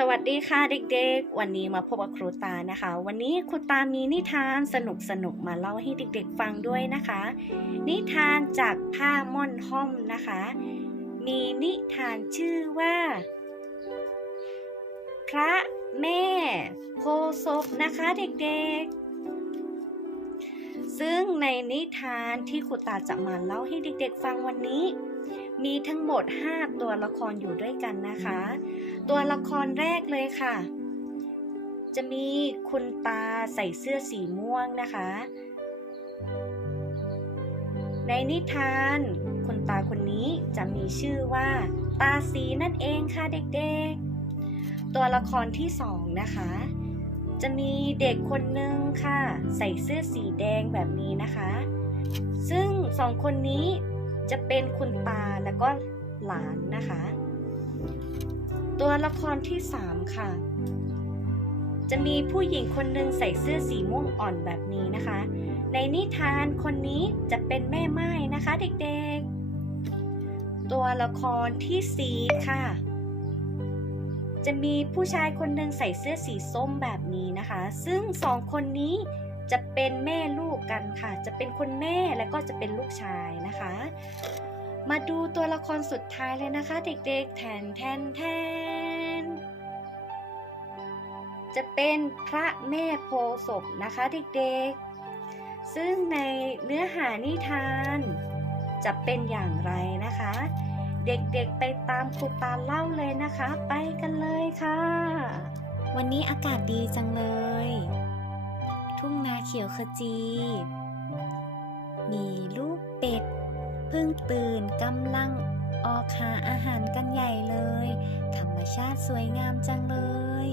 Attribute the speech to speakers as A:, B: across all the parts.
A: สวัสดีค่ะเด็กๆ วันนี้มาพบกับครูตานะคะ วันนี้ครูตามีนิทานสนุกๆมาเล่าให้เด็กๆฟังด้วยนะคะ นิทานจากผ้าม่อนห้อมนะคะ มีนิทานชื่อว่า พระแม่โพศพนะคะเด็กๆ ซึ่งในนิทานที่ครูตาจะมาเล่าให้เด็กๆฟังวันนี้ มีทั้งหมด 5 ตัวละครอยู่ด้วยกันนะคะ ตัวละครแรกเลยค่ะ จะมีคุณตาใส่เสื้อสีม่วงนะคะ ในนิทาน คุณตาคนนี้จะมีชื่อว่า ตาสีนั่นเองค่ะเด็กๆ ตัวละครที่สองนะคะ จะมีเด็กคนหนึ่งค่ะ ใส่เสื้อสีแดงแบบนี้นะคะ ซึ่งสองคนนี้จะเป็นคุณตาแล้วก็หลานนะคะ ตัวละครที่ 3 ค่ะ จะมีผู้หญิงคนหนึ่งใส่เสื้อสีม่วงอ่อนแบบนี้นะคะ ในนิทานคนนี้จะเป็นแม่ไม้นะคะเด็กๆ ตัวละครที่ 4 ค่ะ จะมีผู้ชายคนหนึ่งใส่เสื้อสีส้มแบบนี้นะคะ ซึ่งสองคนนี้จะเป็นแม่ลูกกันค่ะ จะเป็นคนแม่และก็จะเป็นลูกชายนะคะ มาดูตัวละครสุดท้ายเลยนะคะเด็กๆ แทนแทนแทน จะเป็นพระแม่โพศพนะคะเด็กๆ ซึ่งในเนื้อหานิทานจะเป็นอย่างไรนะคะ เด็กๆไปตามครูตาเล่าเลยนะคะ ไปกันเลยค่ะ
B: วันนี้อากาศดีจังเลย ทุ่งนาเขียวขจี มีลูกเป็ด เพิ่งตื่นกำลังออกหาอาหารกันใหญ่เลย ธรรมชาติสวยงามจังเลย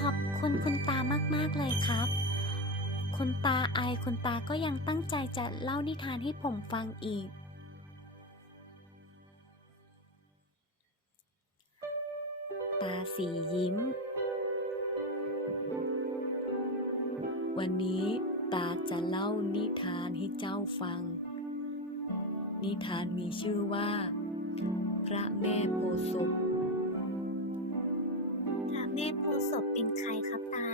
B: ขอบคุณคุณตามากๆเลยครับ คุณตาไอคุณตาก็ยังตั้งใจจะเล่านิทานให้ผมฟังอีก ตาสียิ้ม
C: วันนี้ตาจะเล่านิทานให้เจ้าฟัง นิทานมีชื่อว่า พระแม่โพศพ
B: เป็นใครครับตา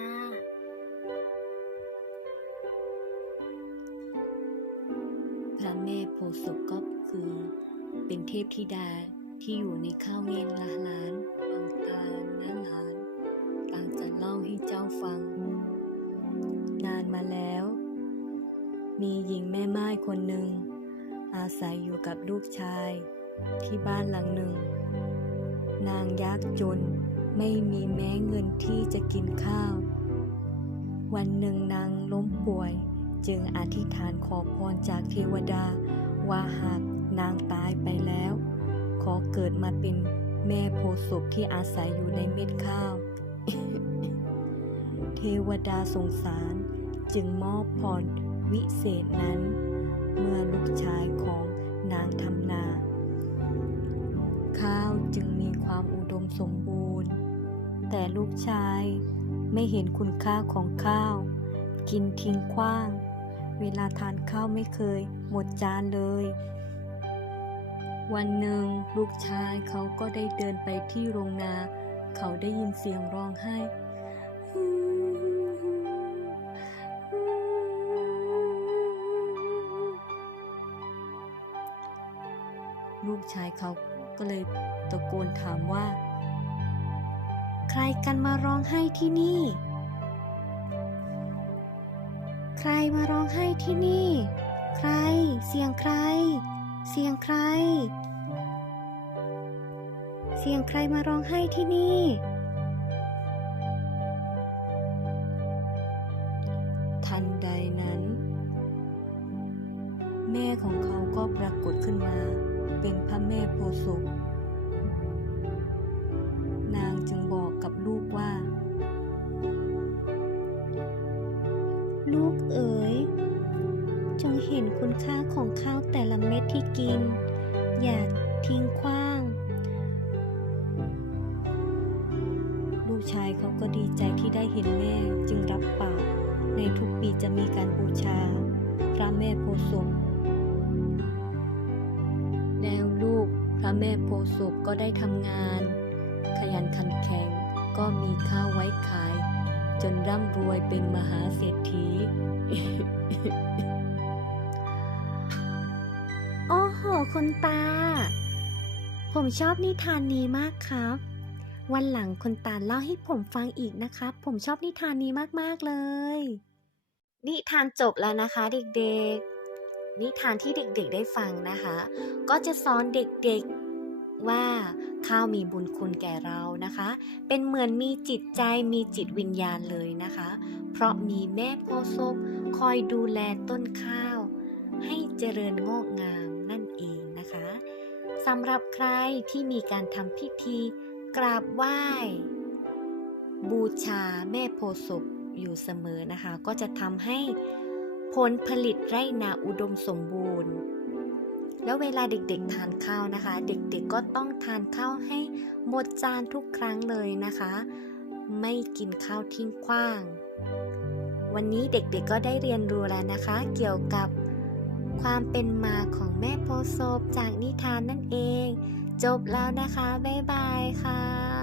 C: พระแม่โพศพก็คือ เป็นเทพธิดาที่อยู่ในข้าวเมนละล้านบางตานะหลานตางจะเล่าให้เจ้าฟัง นานมาแล้ว มีหญิงแม่ไม้คนหนึ่ง อาศัยอยู่กับลูกชาย ที่บ้านหลังหนึ่ง นางยากจน ไม่มีแม้เงินที่จะกินข้าว วันหนึ่งนางล้มป่วย จึงอธิษฐานขอพรจากเทวดา ว่าหากนางตายไปแล้ว ขอเกิดมาเป็นแม่โพศพที่อาศัยอยู่ในเม็ดข้าว เทวดาสงสารจึงมอบพรวิเศษนั้น เมื่อลูกชายของนางทำนา ข้าวจึงมีความอุดมสมบูรณ์ แต่ลูกชายไม่เห็นคุณค่าของข้าว กินทิ้งขว้าง เวลาทานข้าวไม่เคย หมดจานเลย วันหนึ่งลูกชายเขาก็ได้เดินไปที่โรงนา เขาได้ยินเสียงร้องไห้ลูกชายเขาก็เลยตะโกนถามว่า
B: รกันมาร้องไห้ที่นี่ ใครมาร้องไห้ที่นี่ ใคร เสียงใคร เสียงใคร เสียงใครมาร้องไห้ที่นี่
C: ทันใดนั้น แม่ของเขาก็ปรากฏขึ้นมา เป็นพระแม่โพธิ์ กับลูกว่า
B: ลูกเอ๋ย จงเห็นคุณค่าของข้าวแต่ละเม็ดที่กิน อย่าทิ้งขว้าง
C: ลูกชายเขาก็ดีใจที่ได้เห็นแม่จึงรับปาก ในทุกปีจะมีการบูชา พระแม่โพธิ์ศพแล้วลูกพระแม่โพธิ์ศพก็ได้ทำงาน ขยันขันแข็ง ก็มีข้าวไว้ขาย จนร่ำรวยเป็นมหาเศรษฐี
B: โอ้โหคุณตา ผมชอบนิทานนี้มากครับ วันหลังคุณตาเล่าให้ผมฟังอีกนะครับ ผมชอบนิทานนี้มากๆเลย นิทานจบแล้วนะคะเด็กๆ นิทานที่เด็กๆได้ฟังนะคะ ก็จะสอนเด็กๆ ว่าข้าวมีบุญคุณแก่เรานะคะ เป็นเหมือนมีจิตใจมีจิตวิญญาณเลยนะคะ เพราะมีแม่โพศพคอยดูแลต้นข้าว ให้เจริญงอกงามนั่นเองนะคะสำหรับใครที่มีการทำพิธีกราบไหว้ บูชาแม่โพศพอยู่เสมอนะคะ ก็จะทำให้ผลผลิตไร่นาอุดมสมบูรณ์ แล้วเวลาเด็กๆทานข้าวนะคะ เด็กๆก็ต้องทานข้าวให้หมดจานทุกครั้งเลยนะคะ ไม่กินข้าวทิ้งขว้าง วันนี้เด็กๆก็ได้เรียนรู้แล้วนะคะ เกี่ยวกับความเป็นมาของแม่โพธิ์ศพจากนิทานนั่นเอง จบแล้วนะคะ บ๊ายบายค่ะ